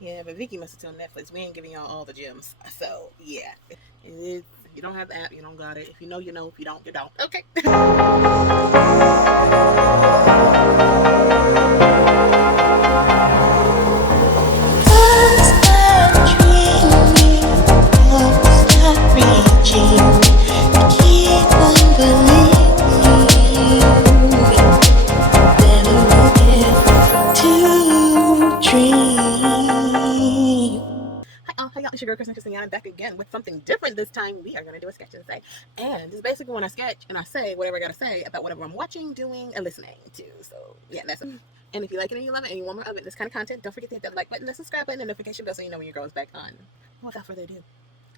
Yeah, but Vicky must have told Netflix we ain't giving y'all all the gems. So yeah, if you don't have the app, you don't got it. If you know, you know. If you don't, you don't. Okay. Hi, hi y'all, it's your girl Christiana back again with something different. This time we are going to do a sketch and say. And this is basically when I sketch and I say whatever I got to say about whatever I'm watching, doing, and listening to. So yeah, that's it. And if you like it and you love it and you want more of it, this kind of content, don't forget to hit that like button, the subscribe button, and notification bell so you know when your girl is back on. Without further ado,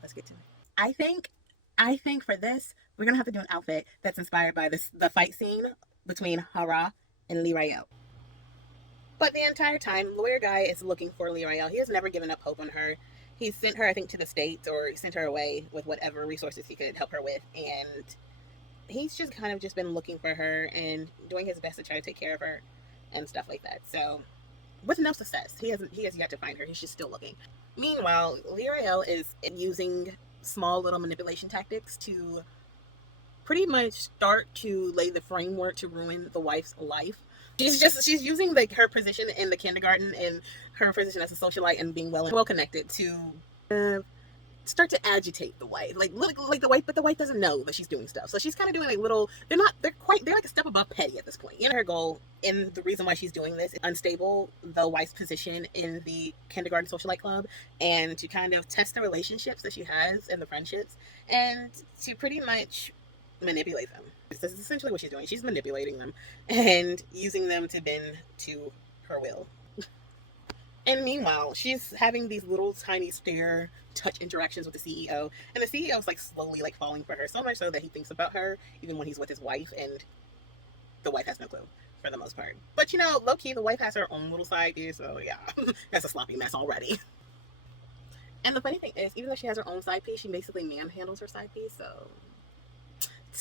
let's get to it. I think, I think for this, we're going to have to do an outfit that's inspired by the fight scene between Hara and Lee Rael. But the entire time, lawyer guy is looking for Lee Rael. He has never given up hope on her. He sent her, I think, to the States, or he sent her away with whatever resources he could help her with. And he's just kind of just been looking for her and doing his best to try to take care of her and stuff like that. So with no success. He has yet to find her. He's just still looking. Meanwhile, Lee Rael is using small little manipulation tactics to pretty much start to lay the framework to ruin the wife's life. She's using like her position in the kindergarten and her position as a socialite and being well connected to uh, start to agitate the wife, like the wife, but the wife doesn't know that she's doing stuff. So she's kind of doing like little. They're like a step above petty at this point. You know, her goal and the reason why she's doing this is unstable the wife's position in the kindergarten socialite club, and to kind of test the relationships that she has and the friendships, and to pretty much manipulate them. This is essentially what she's doing. She's manipulating them and using them to bend to her will. And meanwhile, she's having these little tiny stare touch interactions with the CEO, and the CEO is like slowly like falling for her, so much so that he thinks about her even when he's with his wife, and the wife has no clue for the most part. But you know, low key, the wife has her own little side here, so yeah, that's a sloppy mess already. And the funny thing is, even though she has her own side piece, she basically manhandles her side piece, so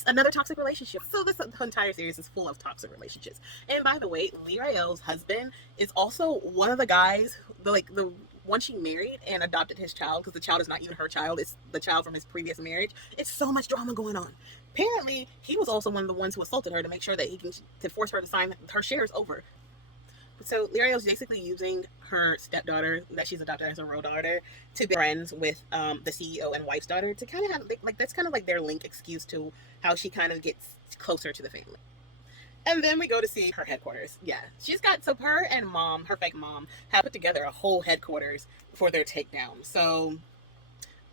another toxic relationship. So this entire series is full of toxic relationships. And by the way, Lee Rael's husband is also one of the guys, the one she married and adopted his child, because the child is not even her child, it's the child from his previous marriage. It's so much drama going on. Apparently, he was also one of the ones who assaulted her to make sure that he can to force her to sign her shares over. So Liriel's basically using her stepdaughter that she's adopted as a real daughter to be friends with the CEO and wife's daughter, to kind of have like that's kind of like their link excuse to how she kind of gets closer to the family. And then we go to see her headquarters. Yeah, she's got, so her and mom, her fake mom, have put together a whole headquarters for their takedown. So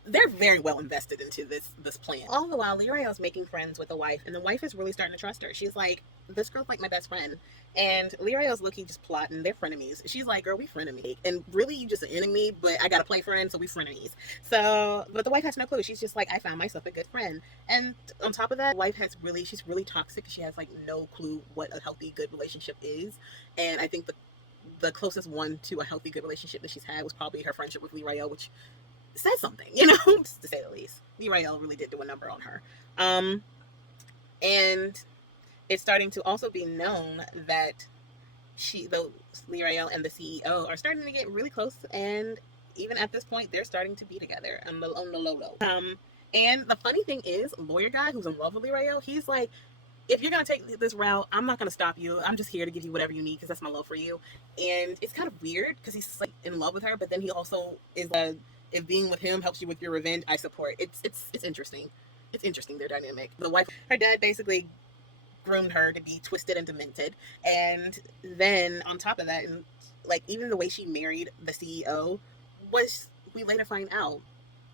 they're very well invested into this plan. All the while, Lirael's making friends with the wife, and the wife is really starting to trust her. She's like, "This girl's like my best friend," and Lirael's looking just plotting. They're frenemies. She's like, "Girl, we frenemies, and really, you just an enemy, but I gotta play friend, so we frenemies." So, but the wife has no clue. She's just like, "I found myself a good friend," and on top of that, the wife she's really toxic. She has like no clue what a healthy, good relationship is, and I think the closest one to a healthy, good relationship that she's had was probably her friendship with Lee Rael, which says something, you know, to say the least. Uriel really did do a number on her. And it's starting to also be known that Uriel and the CEO are starting to get really close, and even at this point, they're starting to be together on the low low. And the funny thing is, lawyer guy who's in love with Uriel, he's like, if you're gonna take this route, I'm not gonna stop you. I'm just here to give you whatever you need because that's my love for you. And it's kind of weird because he's like in love with her, but then he also is if being with him helps you with your revenge, I support. It's interesting. It's interesting, their dynamic. The wife, her dad basically groomed her to be twisted and demented, and then on top of that, and like even the way she married the CEO was, we later find out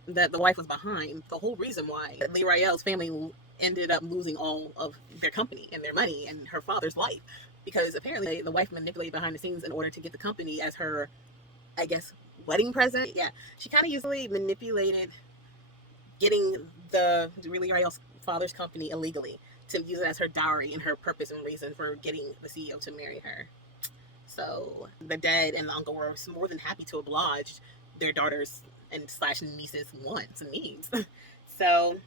that the wife was behind the whole reason why Lee Rael's family ended up losing all of their company and their money and her father's life, because apparently the wife manipulated behind the scenes in order to get the company as her, I guess, wedding present. Yeah, she kind of usually manipulated getting the really Rael's father's company illegally to use it as her dowry and her purpose and reason for getting the CEO to marry her. So the dad and the uncle were more than happy to oblige their daughters and slash nieces' wants and needs. So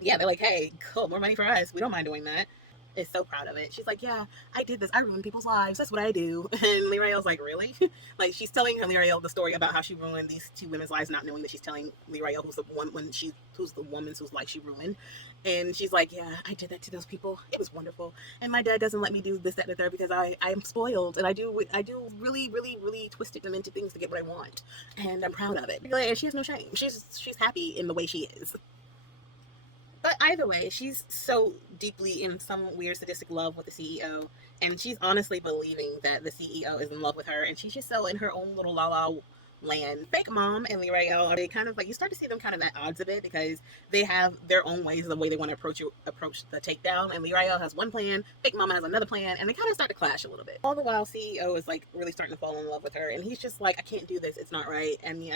yeah, they're like, "Hey, cool, more money for us. We don't mind doing that." is so proud of it. She's like, yeah, I did this. I ruined people's lives. That's what I do. And Lirael's like, really? Like, she's telling her Lirael the story about how she ruined these two women's lives, not knowing that she's telling Lirael, who's the one who's the woman whose life she ruined. And she's like, yeah, I did that to those people. It was wonderful. And my dad doesn't let me do this, that, and the third because I'm spoiled, and I do really, really, really twisted them into things to get what I want. And I'm proud of it. And she has no shame. She's happy in the way she is. But either way, she's so deeply in some weird sadistic love with the CEO, and she's honestly believing that the CEO is in love with her, and she's just so in her own little la la land. Fake mom and Lirael, they kind of like, you start to see them kind of at odds a bit because they have their own ways, the way they want to approach the takedown, and Lirael has one plan, Fake mama has another plan, and they kind of start to clash a little bit. All the while, CEO is like really starting to fall in love with her, and he's just like, I can't do this, it's not right. I mean,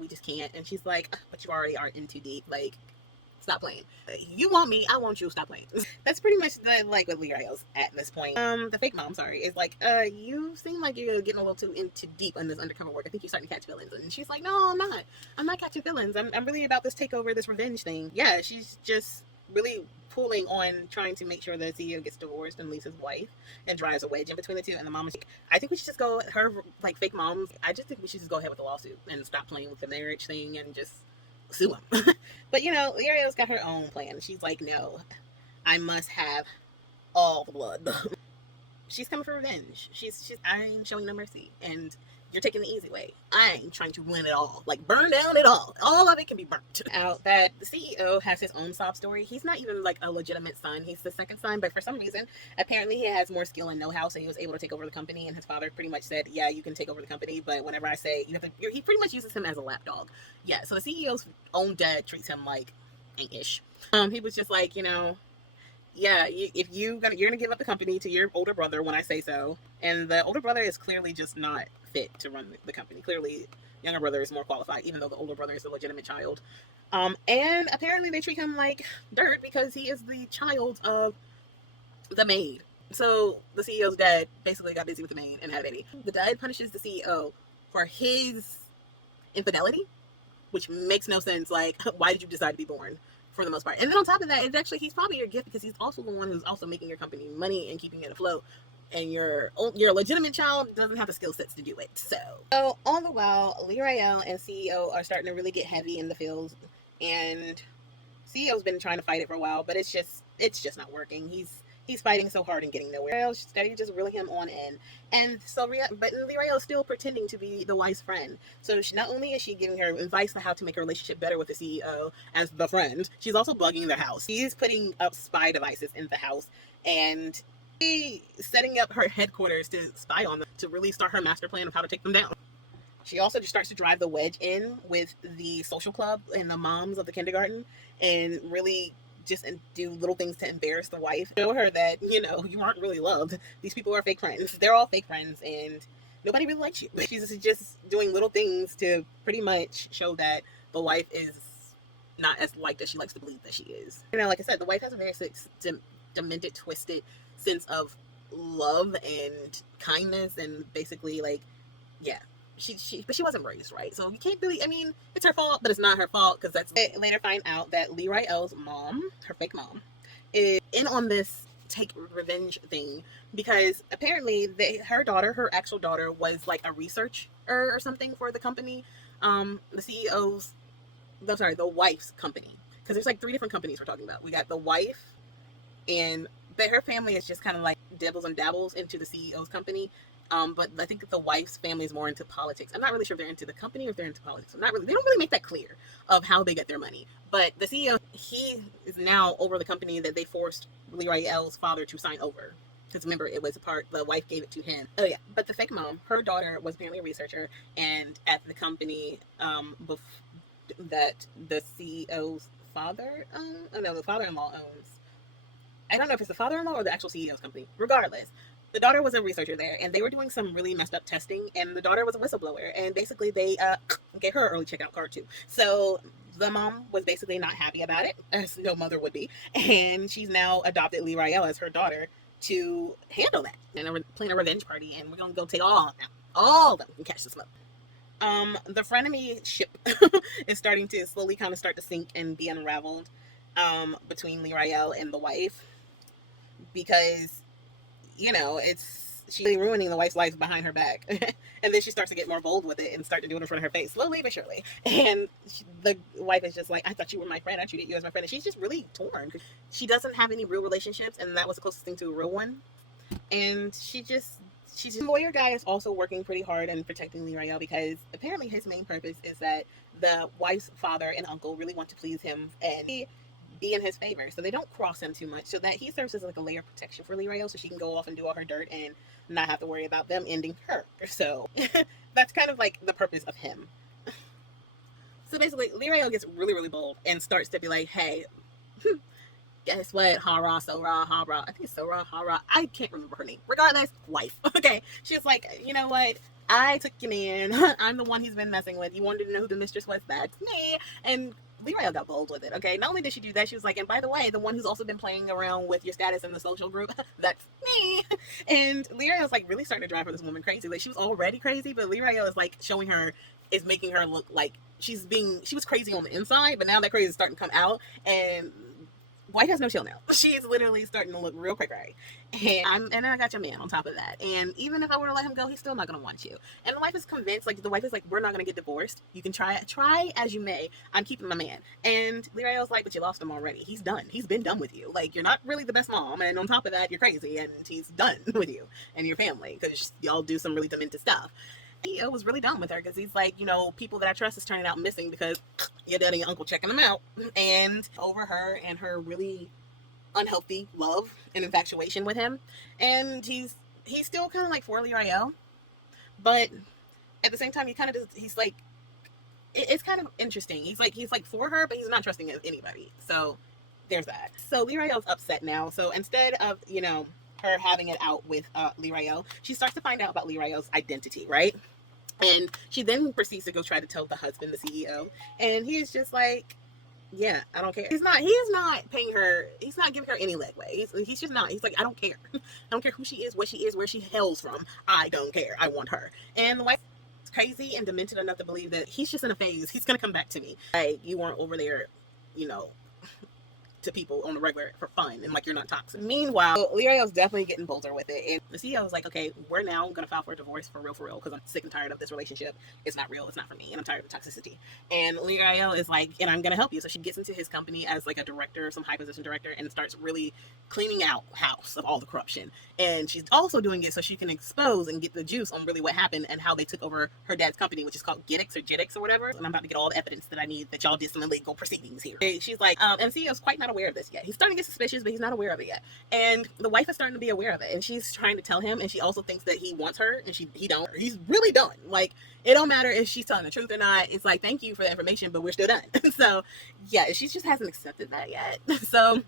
we just can't. And she's like, but you already are in too deep, like, stop playing. You want me, I want you, stop playing. That's pretty much the like with Lirael's at this point. The fake mom, sorry, is like, you seem like you're getting a little too deep on this undercover work. I think you're starting to catch feelings. And she's like, no, I'm not. I'm not catching feelings. I'm really about this takeover, this revenge thing. Yeah, she's just really pulling on trying to make sure the CEO gets divorced and leaves his wife and drives a wedge in between the two. And the mom is like, I think we should just go, her like fake moms, I just think we should just go ahead with the lawsuit and stop playing with the marriage thing and just sue him. But you know, Lirael's got her own plan. She's like, no, I must have all the blood. She's coming for revenge. I ain't showing no mercy, and you're taking the easy way. I ain't trying to win it all, like burn down it all. All of it can be burnt. Out that the CEO has his own sob story. He's not even like a legitimate son. He's the second son, but for some reason, apparently he has more skill and know-how, so he was able to take over the company. And his father pretty much said, "Yeah, you can take over the company, but whenever I say you have to," he pretty much uses him as a lapdog. Yeah, so the CEO's own dad treats him like an ish. He was just like, you know, yeah, if you're gonna give up the company to your older brother when I say so, and the older brother is clearly just not fit to run the company. Clearly, younger brother is more qualified, even though the older brother is a legitimate child. And apparently they treat him like dirt because he is the child of the maid. So the CEO's dad basically got busy with the maid and had a baby. The dad punishes the CEO for his infidelity, which makes no sense. Like, why did you decide to be born? For the most part. And then on top of that, it's actually, he's probably your gift because he's also the one who's also making your company money and keeping it afloat. And your legitimate child doesn't have the skill sets to do it. So all the while, Lirael and CEO are starting to really get heavy in the field, and CEO's been trying to fight it for a while, but it's just not working. He's fighting so hard and getting nowhere. She's steady just really him on in. And so, but Lirael is still pretending to be the wise friend. So not only is she giving her advice on how to make her relationship better with the CEO as the friend, she's also bugging their house. She's putting up spy devices in the house, and she's setting up her headquarters to spy on them, to really start her master plan of how to take them down. She also just starts to drive the wedge in with the social club and the moms of the kindergarten, and really just do little things to embarrass the wife. Show her that, you know, you aren't really loved. These people are fake friends. They're all fake friends, and nobody really likes you. She's just doing little things to pretty much show that the wife is not as liked as she likes to believe that she is. You know, like I said, the wife has a very demented, twisted sense of love and kindness, and basically, like, yeah. But she wasn't raised right, so you can't really, I mean, it's her fault, but it's not her fault, because that's later find out that Lirael's mom, her fake mom, is in on this take revenge thing, because apparently her actual daughter was like a researcher or something for the company, the wife's company, because there's like 3 different companies we're talking about. We got the wife, but her family is just kind of like dibbles and dabbles into the CEO's company. But I think the wife's family is more into politics. I'm not really sure if they're into the company or if they're into politics. They don't really make that clear of how they get their money. But the CEO, he is now over the company that they forced Lirael's father to sign over. Because remember, it was the wife gave it to him. Oh yeah, but the fake mom, her daughter was apparently a researcher, and at the company that the CEO's father, the father-in-law owns. I don't know if it's the father-in-law or the actual CEO's company. Regardless, the daughter was a researcher there, and they were doing some really messed up testing, and the daughter was a whistleblower, and basically they gave her an early checkout card too. So the mom was basically not happy about it, as no mother would be, and she's now adopted Lirael as her daughter to handle that. And we're playing a revenge party, and we're gonna go take all of them and catch the smoke. The frenemy ship is starting to slowly kind of start to sink and be unraveled between Lirael and the wife. because, you know, she's really ruining the wife's life behind her back. And then she starts to get more bold with it and start to do it in front of her face, slowly but surely. And the wife is just like, I thought you were my friend. I treated you as my friend. And she's just really torn. She doesn't have any real relationships, and that was the closest thing to a real one. And the lawyer guy is also working pretty hard in protecting Lee Rael, because apparently his main purpose is that the wife's father and uncle really want to please him and be in his favor, so they don't cross him too much, so that he serves as like a layer of protection for Lee Rael, so she can go off and do all her dirt and not have to worry about them ending her. So that's kind of like the purpose of him. So basically, Lee Rael gets really, really bold and starts to be like, hey, guess what? Hara, Sora, Hara. I think it's Sora, Hara. I can't remember her name. Regardless, wife. Okay. She's like, you know what? I took your man. I'm the one he's been messing with. You wanted to know who the mistress was? That's me. And Lee Rael got bold with it, okay? Not only did she do that, she was like, and by the way, the one who's also been playing around with your status in the social group, that's me. And Lee Rael's like really starting to drive for this woman crazy. Like, she was already crazy, but Lee Rael is like making her look like she was crazy on the inside, but now that crazy is starting to come out, and White has no chill now. She's literally starting to look real cray. And then I got your man on top of that. And even if I were to let him go, he's still not going to want you. And the wife is convinced, like, we're not going to get divorced. You can try as you may. I'm keeping my man. And Lee Rael's like, but you lost him already. He's done. He's been done with you. Like, you're not really the best mom. And on top of that, you're crazy. And he's done with you and your family, because y'all do some really demented stuff. CEO was really done with her, because he's like, you know, people that I trust is turning out missing because your daddy and your uncle checking them out, and over her and her really unhealthy love and infatuation with him. And he's still kind of like for Lee Rael, but at the same time, he's like, it's kind of interesting. He's like for her, but he's not trusting anybody. So there's that. So Lee Rael's upset now. So instead of, you know, her having it out with Lee Rael, she starts to find out about Lee Rael's identity, right? And she then proceeds to go try to tell the husband, the CEO, and he's just like, yeah, I don't care. He's not paying her, he's not giving her any legway. He's just not. He's like, I don't care. I don't care who she is, what she is, where she hails from. I don't care. I want her. And the wife is crazy and demented enough to believe that he's just in a phase. He's going to come back to me. Like, you weren't over there, you know, to people on the regular for fun, and like, you're not toxic. Meanwhile, Lee Rael's definitely getting bolder with it, and the CEO was like, okay, we're now gonna file for a divorce for real, because I'm sick and tired of this relationship. It's not real, it's not for me, and I'm tired of the toxicity. And Lee Rael is like, and I'm gonna help you. So she gets into his company as like a director, some high position director, and starts really cleaning out house of all the corruption. And she's also doing it so she can expose and get the juice on really what happened and how they took over her dad's company, which is called Jittix or whatever. And I'm about to get all the evidence that I need that y'all did some illegal proceedings here. She's like, and the CEO's quite not aware of this yet. He's starting to get suspicious, but he's not aware of it yet. And the wife is starting to be aware of it, and she's trying to tell him, and she also thinks that he wants her, and he don't. He's really done. Like, it don't matter if she's telling the truth or not. It's like, thank you for the information, but we're still done. So yeah, she just hasn't accepted that yet. So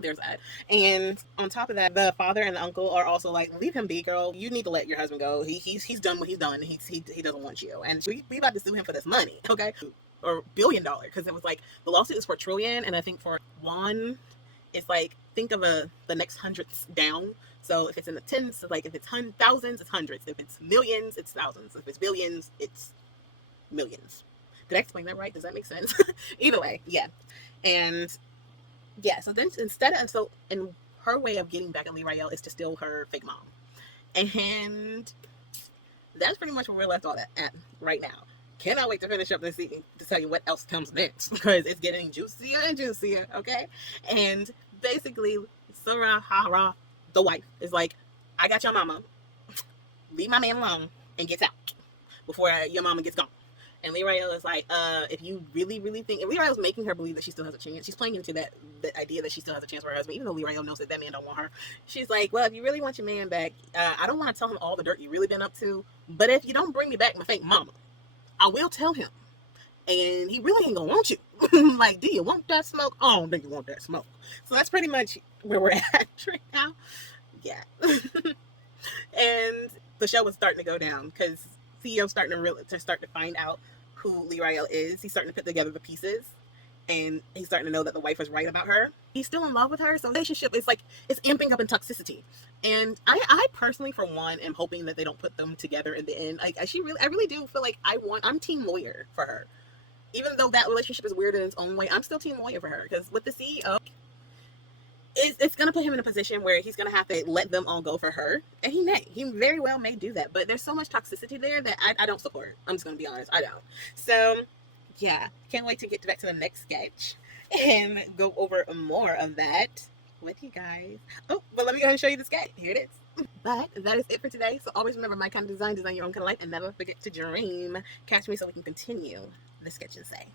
there's that. And on top of that, the father and the uncle are also like, leave him be, girl. You need to let your husband go. He's done what he's done. He doesn't want you, and we about to sue him for this money, okay? Or $1 billion, because it was like, the lawsuit is for $1 trillion, and I think for one, it's like, think of the next hundredths down. So if it's in the tens, like if it's thousands, it's hundreds. If it's millions, it's thousands. If it's billions, it's millions. Did I explain that right? Does that make sense? Either way, yeah. And yeah, so then and her way of getting back at Lee Rael is to steal her fake mom. And that's pretty much where we're left at right now. Cannot wait to finish up this scene to tell you what else comes next, because it's getting juicier and juicier, okay? And basically, Sora Hara, the wife, is like, I got your mama. Leave my man alone and gets out before your mama gets gone. And Lee Rael is like, if you really, really think... And Lee Rael's making her believe that she still has a chance. She's playing into that idea that she still has a chance for her husband, even though Lee Rael knows that man don't want her. She's like, well, if you really want your man back, I don't want to tell him all the dirt you really been up to, but if you don't bring me back my fake mama, I will tell him. And he really ain't gonna want you. Like, do you want that smoke? I don't think you want that smoke. So that's pretty much where we're at right now. Yeah. And the show was starting to go down, because CEO's starting to find out who Lee Rael is. He's starting to put together the pieces, and he's starting to know that the wife was right about her. He's still in love with her, so the relationship is like, it's amping up in toxicity. And I personally, for one, am hoping that they don't put them together in the end. Like, I really do feel like I'm team lawyer for her. Even though that relationship is weird in its own way, I'm still team lawyer for her, because with the CEO, it's going to put him in a position where he's going to have to let them all go for her. And he very well may do that. But there's so much toxicity there that I don't support. I'm just going to be honest. I don't. So, yeah. Can't wait to get back to the next sketch and go over more of that with you guys. Oh, but let me go ahead and show you the sketch. Here it is. But that is it for today. So always remember, my kind of design your own kind of life, and never forget to dream. Catch me so we can continue the sketch and say.